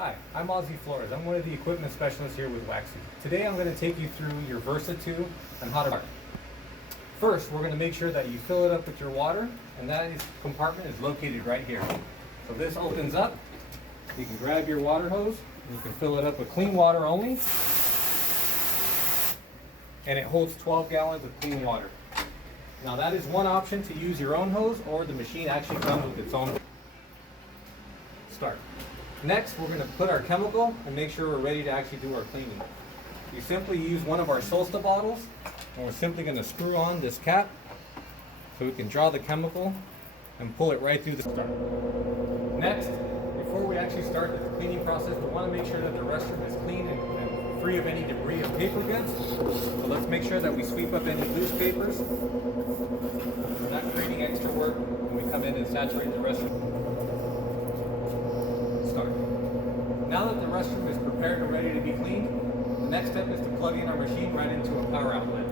Hi, I'm Ozzy Flores. I'm one of the equipment specialists here with WAXIE. Today I'm going to take you through your Versa 2 and how to start. First, we're going to make sure that you fill it up with your water, and that compartment is located right here. So this opens up. You can grab your water hose, and you can fill it up with clean water only. And it holds 12 gallons of clean water. Now that is one option to use your own hose, or the machine actually comes with its own. Start. Next, we're going to put our chemical and make sure we're ready to actually do our cleaning. You simply use one of our Solsta bottles, and we're simply going to screw on this cap so we can draw the chemical and pull it right through the start. Next, before we actually start the cleaning process, we want to make sure that the restroom is clean and free of any debris of paper goods. So let's make sure that we sweep up any loose papers. We're not creating extra work when we come in and saturate the restroom. Now that the restroom is prepared and ready to be cleaned, the next step is to plug in our machine right into a power outlet.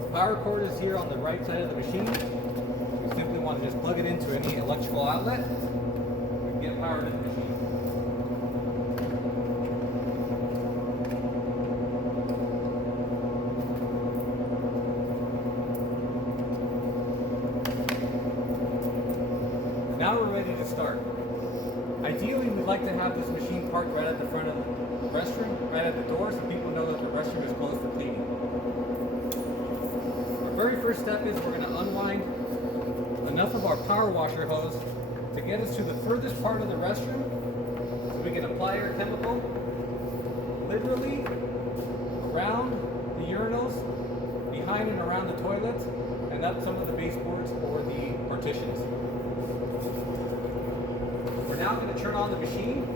The power cord is here on the right side of the machine. We simply want to just plug it into any electrical outlet and get power to the machine. Now we're ready to start. Ideally, we'd like to have this machine parked right at the front of the restroom, right at the door, so people know that the restroom is closed for cleaning. Our very first step is we're going to unwind enough of our power washer hose to get us to the furthest part of the restroom so we can apply our chemical literally around the urinals, behind and around the toilets, and up some of the baseboards or the partitions. We're now going to turn on the machine.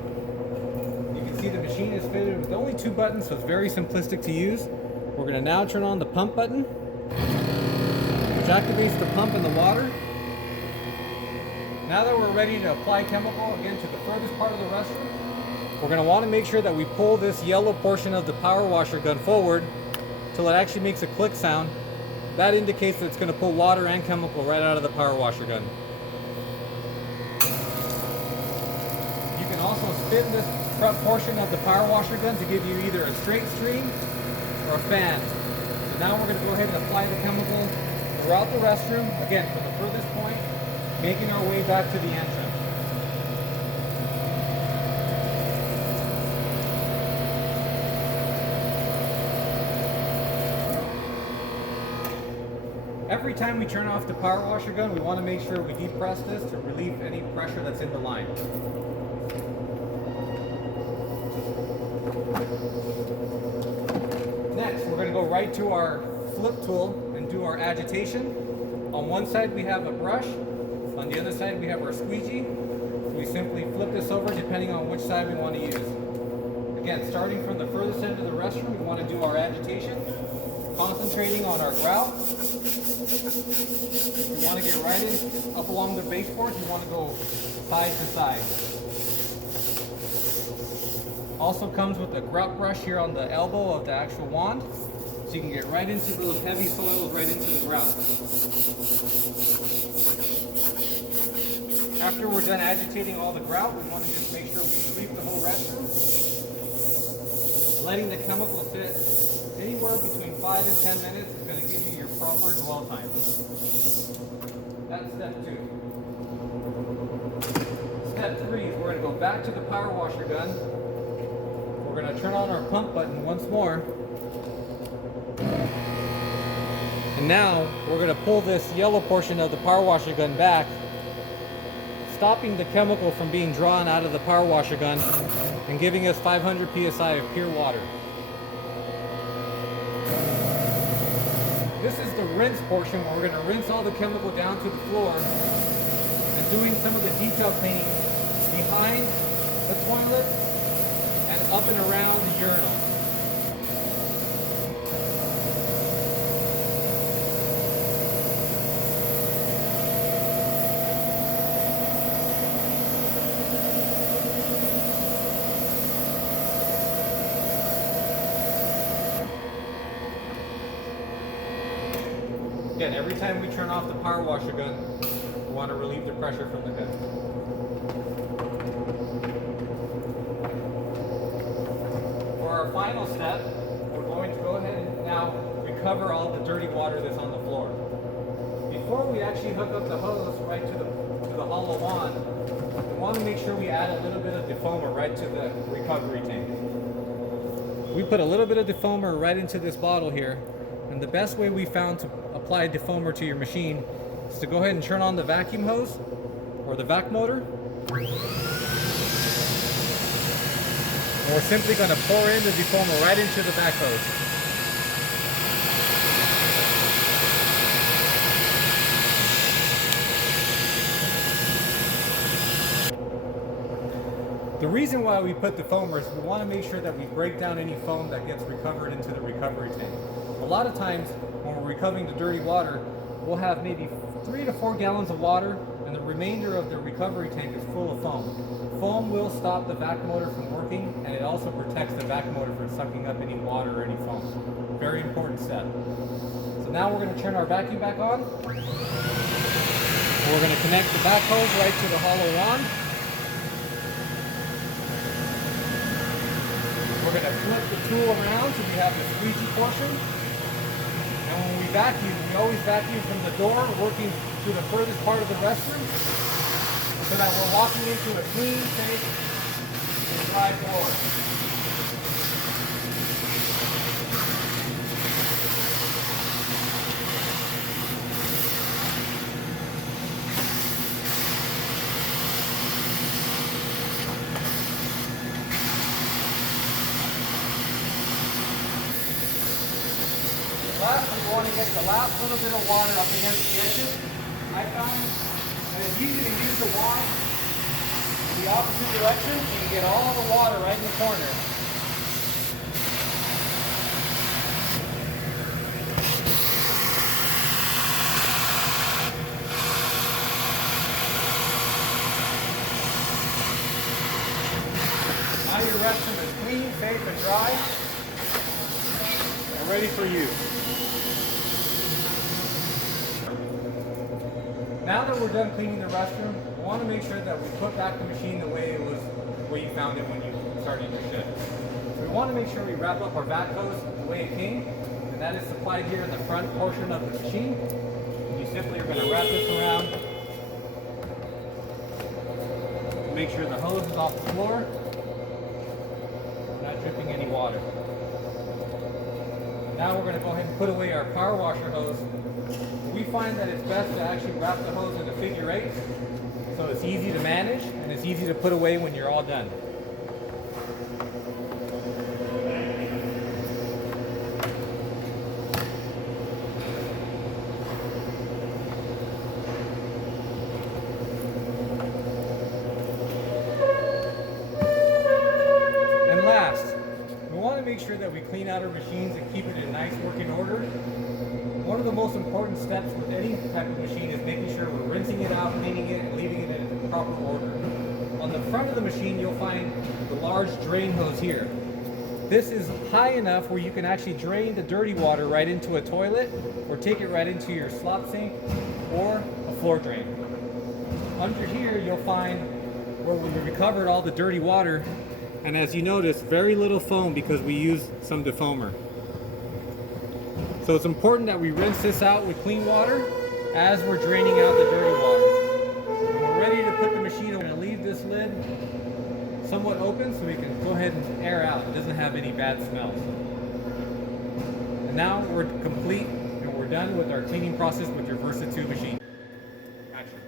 You can see the machine is fitted with only 2 buttons, so it's very simplistic to use. We're going to now turn on the pump button, which activates the pump in the water. Now that we're ready to apply chemical again to the furthest part of the restroom, we're going to want to make sure that we pull this yellow portion of the power washer gun forward till it actually makes a click sound. That indicates that it's going to pull water and chemical right out of the power washer gun. You can also spin this front portion of the power washer gun to give you either a straight stream or a fan. So now we're going to go ahead and apply the chemical throughout the restroom, again from the furthest point, making our way back to the entrance. Every time we turn off the power washer gun, we want to make sure we depress this to relieve any pressure that's in the line. Next, we're going to go right to our flip tool and do our agitation. On one side we have a brush, on the other side we have our squeegee. We simply flip this over depending on which side we want to use. Again, starting from the furthest end of the restroom, we want to do our agitation, concentrating on our grout. If you want to get right in, up along the baseboards, you want to go side to side. Also comes with a grout brush here on the elbow of the actual wand, so you can get right into those heavy soils, right into the grout. After we're done agitating all the grout, we want to just make sure we sweep the whole restroom, letting the chemical sit anywhere between 5 and 10 minutes is going to give you your proper dwell time. That's step 2. Step 3 is we're going to go back to the power washer gun. We're going to turn on our pump button once more. And now we're going to pull this yellow portion of the power washer gun back, stopping the chemical from being drawn out of the power washer gun and giving us 500 psi of pure water. This is the rinse portion where we're going to rinse all the chemical down to the floor and doing some of the detail cleaning behind the toilet and up and around the urinal. Again, every time we turn off the power washer gun, we want to relieve the pressure from the gun. our final step, we're going to go ahead and now recover all the dirty water that's on the floor. Before we actually hook up the hose right to the hollow wand, we want to make sure we add a little bit of defoamer right to the recovery tank. We put a little bit of defoamer right into this bottle here, and the best way we found to apply defoamer to your machine is to go ahead and turn on the vacuum hose or the vac motor. And we're simply going to pour in the defoamer right into the vac hose. The reason why we put the foamer is we want to make sure that we break down any foam that gets recovered into the recovery tank. A lot of times when we're recovering the dirty water, we'll have maybe 3 to 4 gallons of water and the remainder of the recovery tank is full of foam. Foam will stop the vac motor from working, and it also protects the vac motor from sucking up any water or any foam. Very important step. So now we're going to turn our vacuum back on. We're going to connect the vac hose right to the hollow wand. We're going to flip the tool around so we have the squeegee portion. And when we vacuum, we always vacuum from the door, working through the furthest part of the restroom, so that we're walking into a clean, safe, and dry floor. Lastly, we want to get the last little bit of water up against the edges. I found that it's easy to use the wand in the opposite direction, so you get all the water right in the corner. Now your restroom is clean, safe, and dry, and ready for use. Now that we're done cleaning the restroom, we want to make sure that we put back the machine the way it was, the way you found it when you started your shift. So we want to make sure we wrap up our vac hose the way it came, and that is supplied here in the front portion of the machine. And you simply are going to wrap this around to make sure the hose is off the floor, not dripping any water. Now we're going to go ahead and put away our power washer hose. We find that it's best to actually wrap the hose in a figure 8, so it's easy to manage and it's easy to put away when you're all done. And last, we want to make sure that we clean out our machines and keep it in nice working order. One of the most important steps with any type of machine is making sure we're rinsing it out, cleaning it, and leaving it in proper order. On the front of the machine, you'll find the large drain hose here. This is high enough where you can actually drain the dirty water right into a toilet, or take it right into your slop sink, or a floor drain. Under here, you'll find where we recovered all the dirty water, and as you notice, very little foam because we used some defoamer. So it's important that we rinse this out with clean water as we're draining out the dirty water. When we're ready to put the machine, we're going to leave this lid somewhat open so we can go ahead and air out. It doesn't have any bad smells. And now we're complete and we're done with our cleaning process with your Versa 2 machine. Action.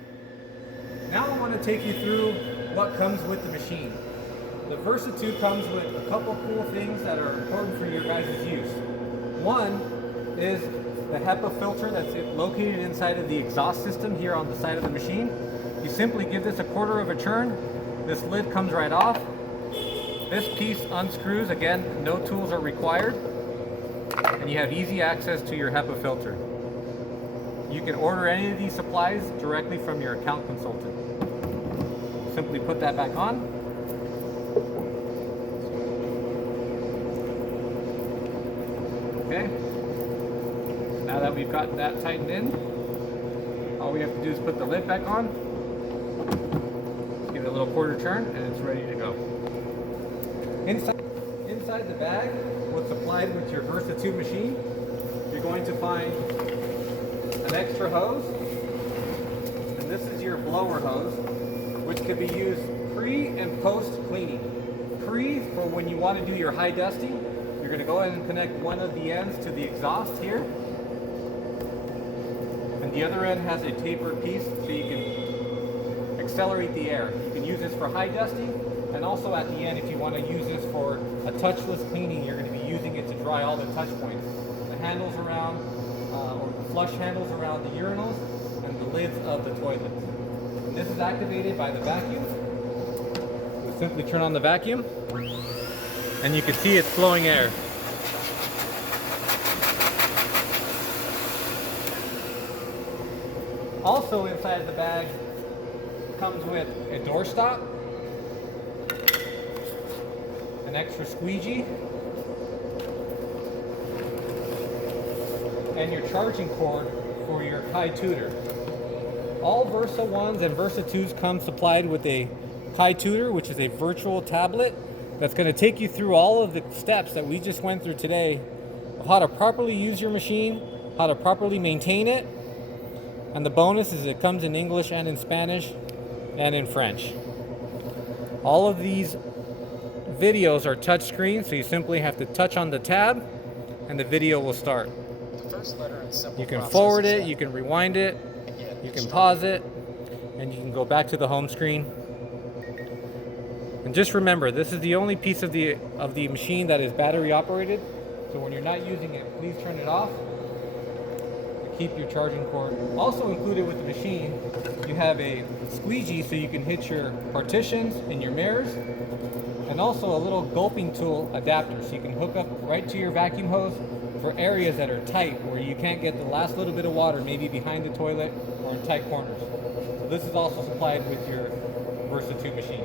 Now I want to take you through what comes with the machine. The Versa 2 comes with a couple cool things that are important for your guys' use. One is the HEPA filter that's located inside of the exhaust system here on the side of the machine. You simply give this a quarter of a turn. This lid comes right off. This piece unscrews. Again, no tools are required. And you have easy access to your HEPA filter. You can order any of these supplies directly from your account consultant. Simply put that back on. Okay. Now that we've got that tightened in, all we have to do is put the lid back on, give it a little quarter turn, and it's ready to go. Inside inside the bag, what's supplied with your Versa 2 machine, you're going to find an extra hose. And this is your blower hose, which could be used pre and post cleaning. Pre, for when you want to do your high dusting, you're going to go ahead and connect one of the ends to the exhaust here. And the other end has a tapered piece so you can accelerate the air. You can use this for high dusting, and also at the end, if you want to use this for a touchless cleaning, you're going to be using it to dry all the touch points. The handles around, or the flush handles around the urinals, and the lids of the toilets. And this is activated by the vacuum. You simply turn on the vacuum, and you can see it's flowing air. Also inside the bag comes with a door stop, an extra squeegee, and your charging cord for your Kai tutor. All Versa 1s and Versa 2s come supplied with a Kai tutor, which is a virtual tablet that's going to take you through all of the steps that we just went through today of how to properly use your machine, how to properly maintain it, and the bonus is it comes in English and in Spanish and in French. All of these videos are touch screen, so you simply have to touch on the tab and the video will start. The first letter in simple You can process forward is it, N. you can rewind it, Again, you can instruct- pause it, and you can go back to the home screen. And just remember, this is the only piece of the machine that is battery operated. So when you're not using it, please turn it off. Keep your charging cord. Also included with the machine, you have a squeegee so you can hit your partitions and your mirrors, and also a little gulping tool adapter so you can hook up right to your vacuum hose for areas that are tight where you can't get the last little bit of water, maybe behind the toilet or in tight corners. So this is also supplied with your Versa 2 machine.